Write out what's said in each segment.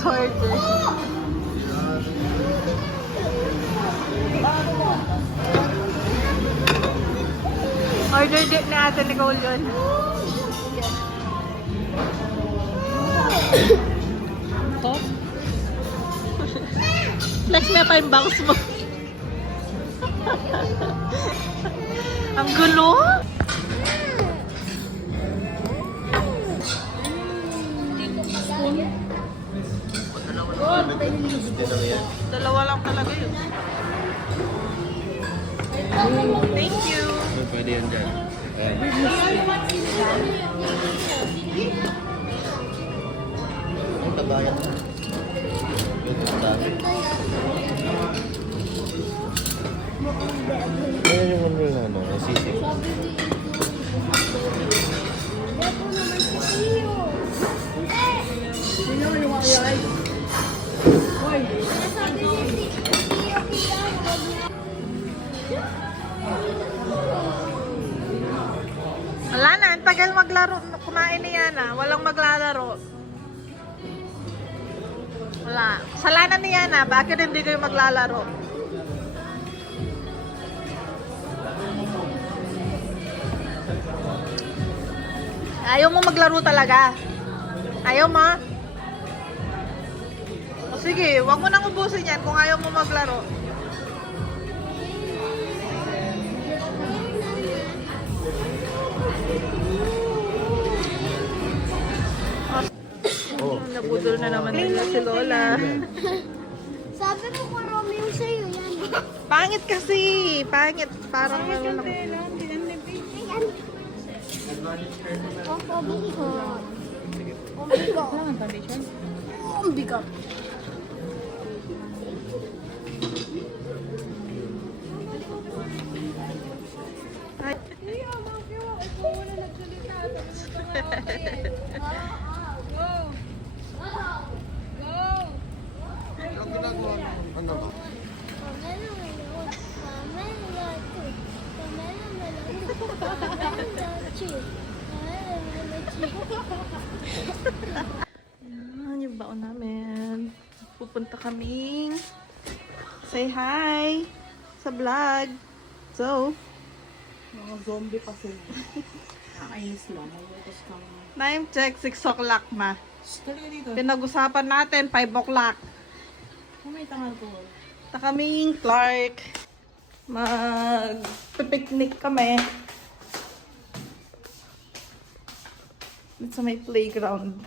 Starter. Order din na ate Nicole yun. Ito? Flex mo pa yung box mo. Ang gulo. Dalawa lang talaga yun. Thank you. Pwede yan dyan. Ang tabayan. Ayan yung ano na ano, sisig. Wala na, ang tagal maglaro. Kumain ni Yana, walang maglalaro. Wala. Salanan ni Yana, bakit hindi kayo maglalaro? Ayaw mo maglaro talaga? Ayaw mo? O sige, wag mo nang ubusin yan kung ayaw mo maglaro. Oh, nabudol na naman nila si Lola. Sabi mo marami yung sa'yo yan. Pangit kasi. Pangit. Parang ano lang. Ang pabigat. Ang bigat. Kailangan foundation? Ang bigat. Ay. Ano ba? Yan yung baon namin. Pupunta kaming say hi sa vlog. So, Mga zombie kasi. Nakainis lang. Nagutos kang... time check 6 o'clock ma. Talaga dito. Pinag-usapan natin 5 o'clock. May tangal ko. Ta kaming Clark. Mag-picnic kami. Dito sa may playground.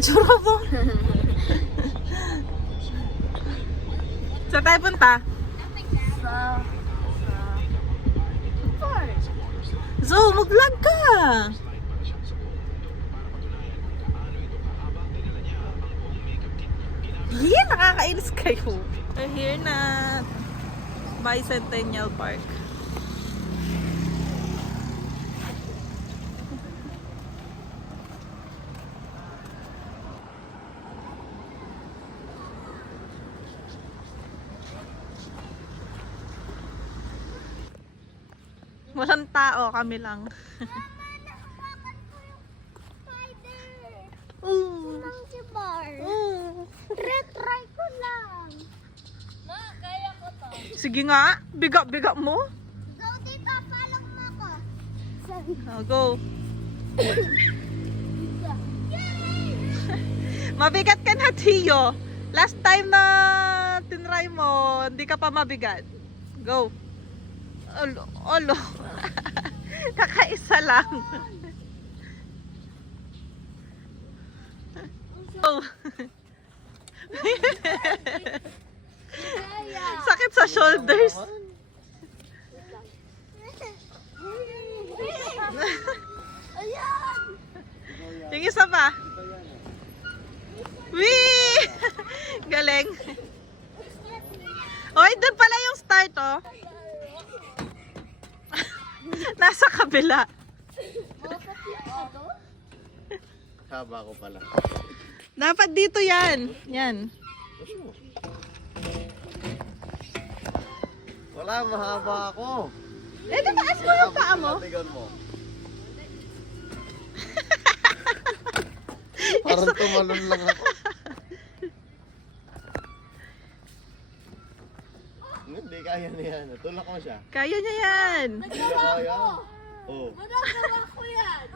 Tsura po. Saan tayo punta? So, mag-vlog ka! Yeah, nakakainis kayo. We're here na Bicentennial Park. Walang tao, kami lang. Monkey bar. Retry ko lang. Ma, kaya ko to. Sige nga, biga-biga mo. Go dito, follow mo ako. Oh, go. Mabigat ka na, Tio. Last time na tinry mo, hindi ka pa mabigat. Go. Olo. Olo. lang. Oh. Sakit sa shoulders. Ayan! Yung isa pa. Wee! Galing. Oy, doon pala yung start, oh. Nasa kabila. Haba ko pala. Dapat dito yan. Yan. Wala, mahaba ako. Eh, di taas mo yung paa mo. Tingnan mo. Parang tumalon lang ako. Hindi, kaya na yan. Tulak mo siya. Kaya niya yan. Hindi na kaya. Oo. Magagawa ko yan!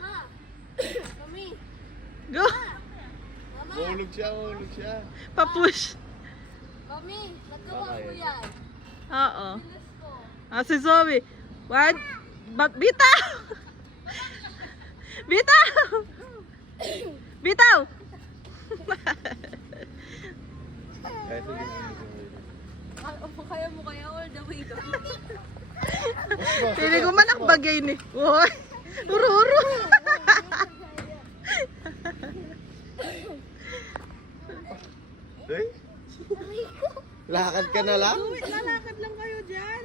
Ma! Mami! Go. Mama! Mahulog siya, mahulog siya. Papush. Mami! Nagawa ko yan! Oo. Bilis ko! Ah, si Zoe. One. Bitaw! Bitaw! Bitaw! Kaya sige. Kaya mo kaya all the way doon? Pili ko man ang bagay ni. Uy! Uro-uro! Eh? Lakad ka na lang? Lalakad lang kayo dyan.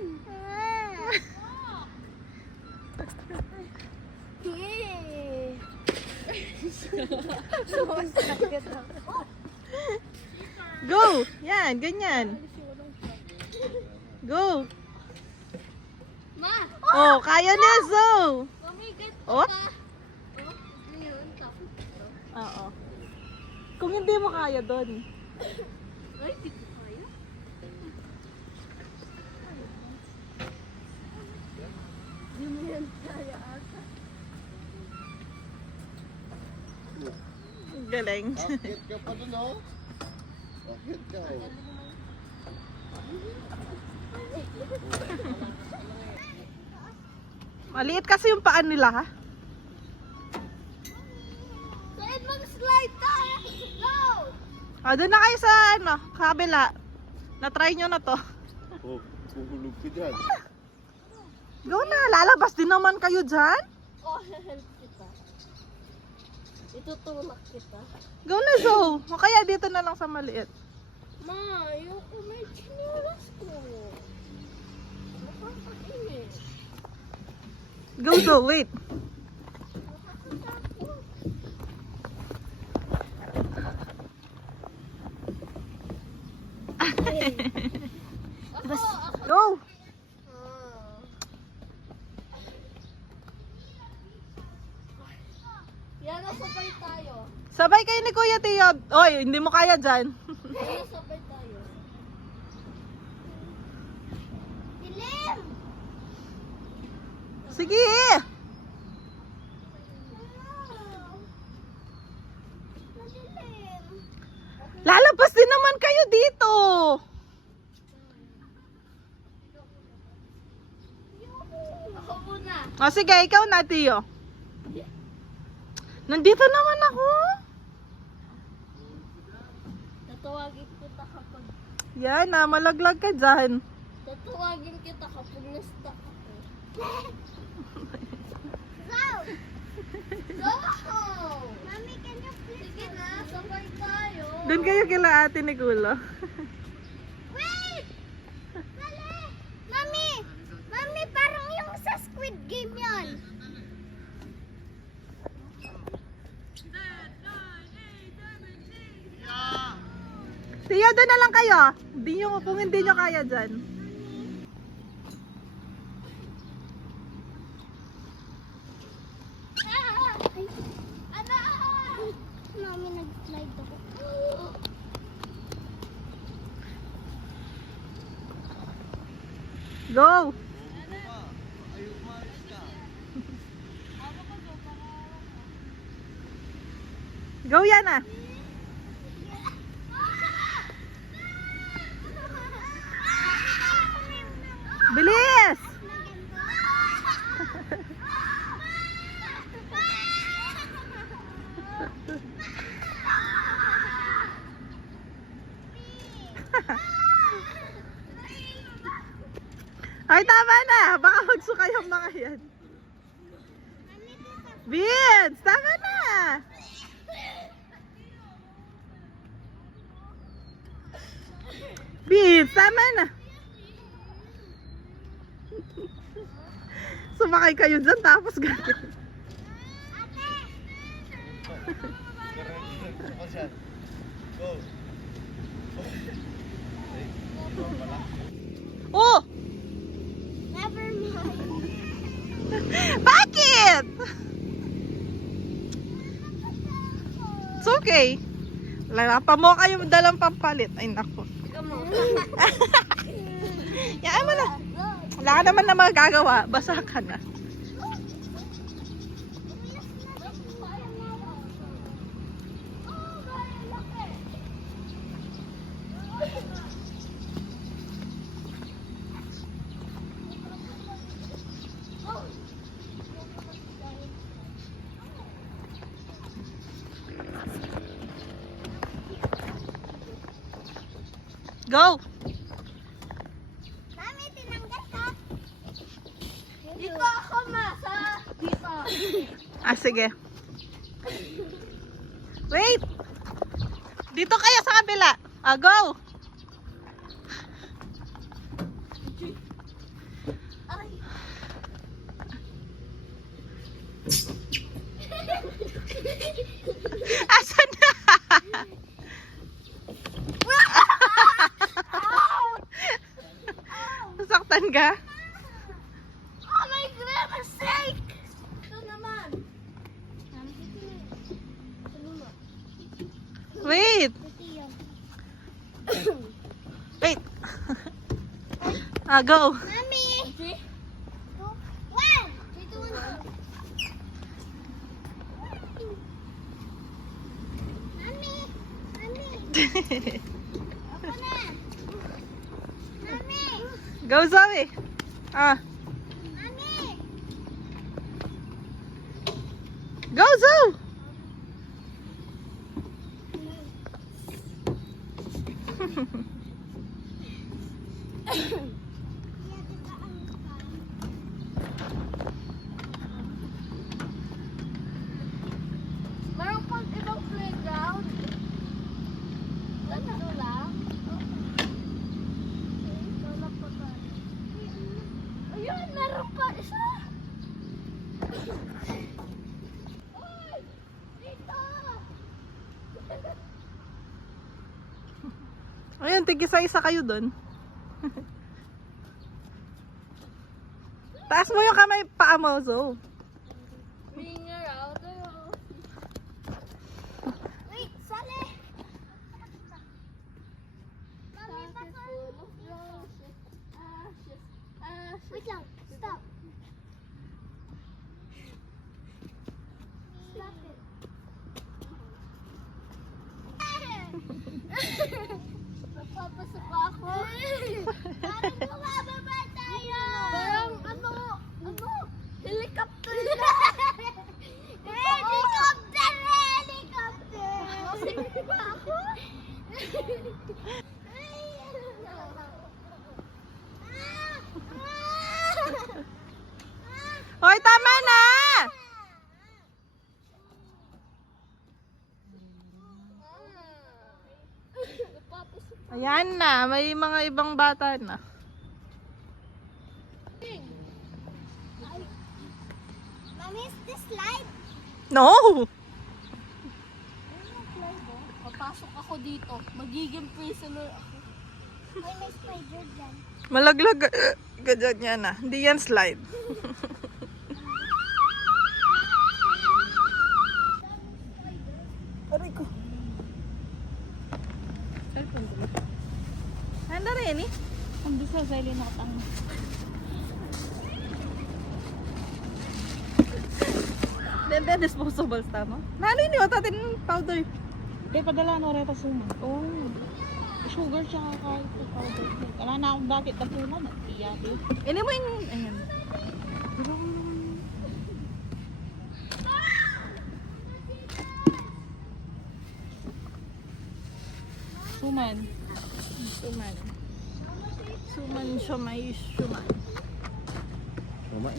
Go! Yan, ganyan. Go! Ma! Oh, kaya niya, Zoe! Mami, get Oh? ka! Oh, yun, tapos ito. Oo. Kung hindi mo kaya doon. Ay, di ko kaya. Di mo yan kaya ata. Galing. Akit ka pa dun, oh. Akit ka, oh. Maliit kasi yung paan nila, ha? Saan mag-slide tayo? Go! Ah, doon na kayo sa, ano, kabila. Na-try nyo na to. Oh, puhulog ka dyan. Go na, lalabas din naman kayo dyan. Oh, help kita. Itutulak kita. Go na, Zoe. O kaya dito na lang sa maliit. Ma, ayoko may chinelas ko. Nakakainit. Go, Zoe. Wait. Ako. Go. Yan, sabay tayo. Sabay kayo ni Kuya Tio. Oy, hindi mo kaya dyan. Yan, sabay tayo. Dilim! Sige. Madilim. Lalabas din naman kayo dito. Ako muna. O sige, ikaw na, Tio. Nandito naman ako. Tatawagin kita kapag... Yan na, malaglag ka dyan. Tatawagin kita kapag na-stuck ako. Go! Go! Mami, can you please... Sige na, sabay tayo. Doon kayo kila ate ni Kulo. Wait! Mali! Mami! Mami, parang yung sa Squid Game yun. Tio, doon na lang kayo. Hindi nyo, kung hindi nyo kaya dyan. Ay, ano? Mami, nag-slide ako. Go! Go yan ah! Bilis! Ay, tama na. Baka magsuka yung mga yan. Vince, tama na. Vince, tama na. Sumakay kayo dyan tapos ganyan. Ako siya. Go. Oh! Never mind. Bakit? It's okay. Wala pa mo kayo dalang pampalit. Ay, nako. Come on. Yan mo na. Wala ka naman na magagawa. Basa ka na. Go! Mami, tinanggal ka. Dito ako, Masa. Dito. Ah, sige. Wait! Dito kayo sa kabila. Ah, go! Ay. Asan na? Nasaktan ka? Oh my goodness sake! Ito naman. Wait! Ito yun. Wait! Ah, go! Mami! 3, 2, 1! 3, 2, 1, Mami! Mami! Ako na! Mami! Go, Zoe! Ah, Mami! go, Zoe! Meron pang ibang playground. Ganito lang. Wala pa ba? Ayun, meron pa isa. Uy! Dito! Ayan, tig-isa-isa kayo dun. Taas mo yung kamay, paa mo, Zoe. Finger out. Wait, sali! Mami, baka... Wait lang, stop. Stop it. Napapasok ako. Parang bumababa tayo. Parang helicopter na. Helicopter! Helicopter! Masik ba ako? Hoy, tama na! Ayan na, may mga ibang bata na. Mommy, is this slide? No! Papasok ako dito. Magiging prisoner ako. Ay, may spider dyan. Malaglag ka dyan yan ah. Hindi yan slide. Aray ko. Handa rin eh. Ang bisa sa ilin nakatang. Then disposables tama. Nalo yun yung tatin powder. Hindi, padala no reta suma. Oh. Sugar siya kahit sa powder. Wala na akong bakit tapunan. Iyak yun. Ini mo yung, ayan. Diba ko naman Suman. Suman. Suman, siomay, suman. Mamay.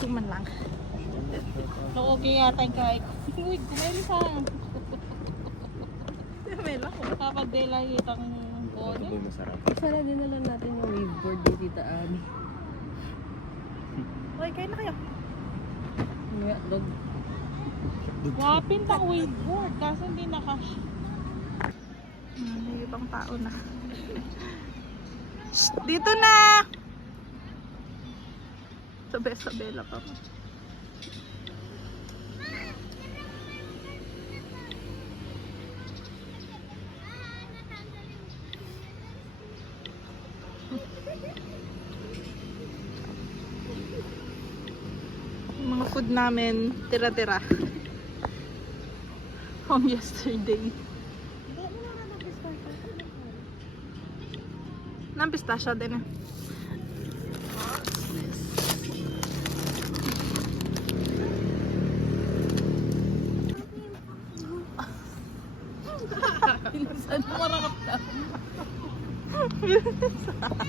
Suman lang. Okay yata yung kahit. Uy, kumeli pa. Kumeli ako. Kapadela itang bono. Ito masarap. Sana dinala natin yung waveboard ni Tita Ami. Uy, kain na kayo. May hotdog. Wapin pang waveboard. Kaso hindi nakash. May ibang tao na. Shh, dito na! Sabi-sabela pa mo. Yung mga food namin, tira-tira. From yesterday. Nang pistasya din eh. Pinsan mo marakap na.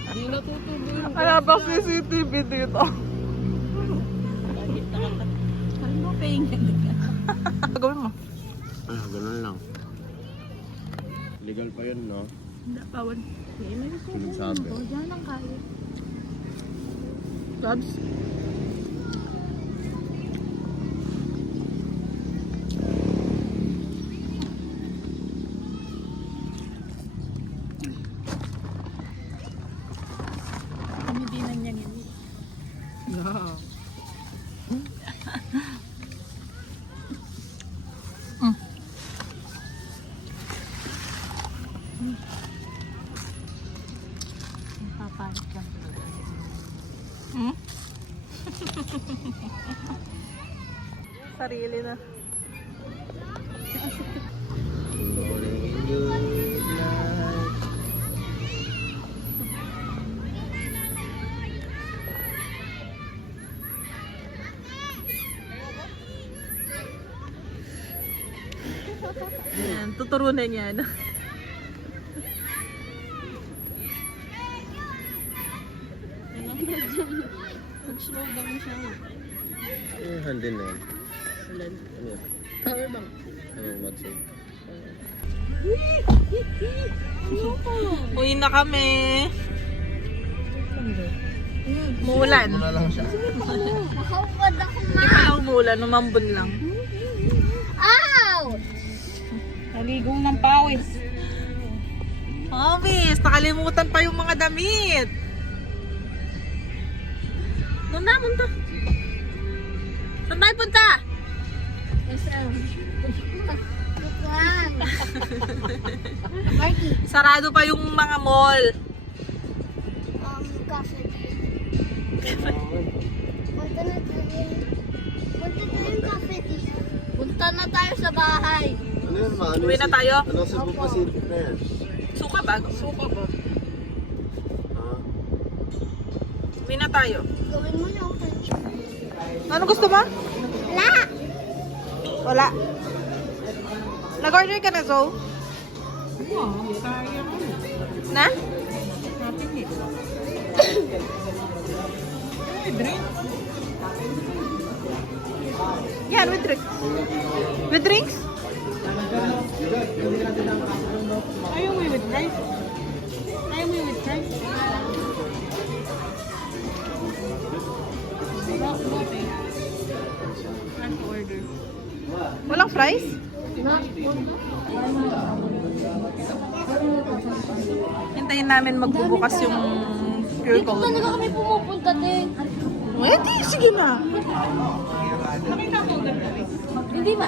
Hindi natutubo yung Ano ba CCTV dito? Ano ba pahingan? Gawin mo. Ah, ganun lang. Legal pa yun, no? Hindi, bawal. Sinasabi. Diyan ang kaya. Labs? Hindi na niya yun. Yeah. Papanik lang. Hmm? Sarili na. Yan, tuturunan yan. Mag-slow down siya. Yung handin na yan. Ulan. Ano yan? Power bank. Ano yung mag-save? Uwi na kami. Muulan. Ano na lang siya? Makawad ako Hindi pa lang umulan, umambon lang. Ow! Naligo ng pawis. Pawis, nakalimutan pa yung mga damit. Doon na, punta. Saan tayo punta? Lang. Marky, Sarado pa yung mga mall. coffee. Punta na yung cafe dito. Punta na tayo sa bahay. Ano yun, ma? Ano Uwi yung na tayo? Ano sa Cebu Pacific na yan? Suka ba? Suka ba? Ah, Uwi na tayo. Gawin mo yung Ano gusto mo? La! Wala. Nag-order ka na, Zoe? Na? Yan, with drinks. With drinks? Ayaw mo with rice? Ayaw mo with rice? Let's order. Walang fries? Hintayin namin magbubukas yung QR Dito code. talaga kami pumupunta din. Hindi, sige na. Hindi ba?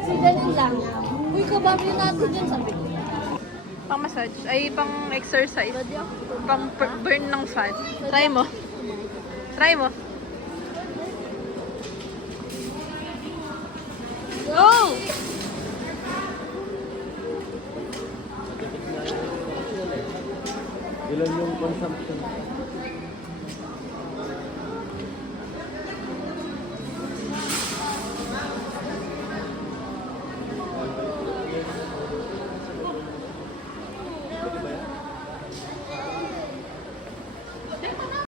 Si Danin lang. Uy, kababli natin dyan sabi ko. Pang massage. Ay, pang exercise. Pang burn ng fat. Try mo. Try mo. Go! ilan yung consumption?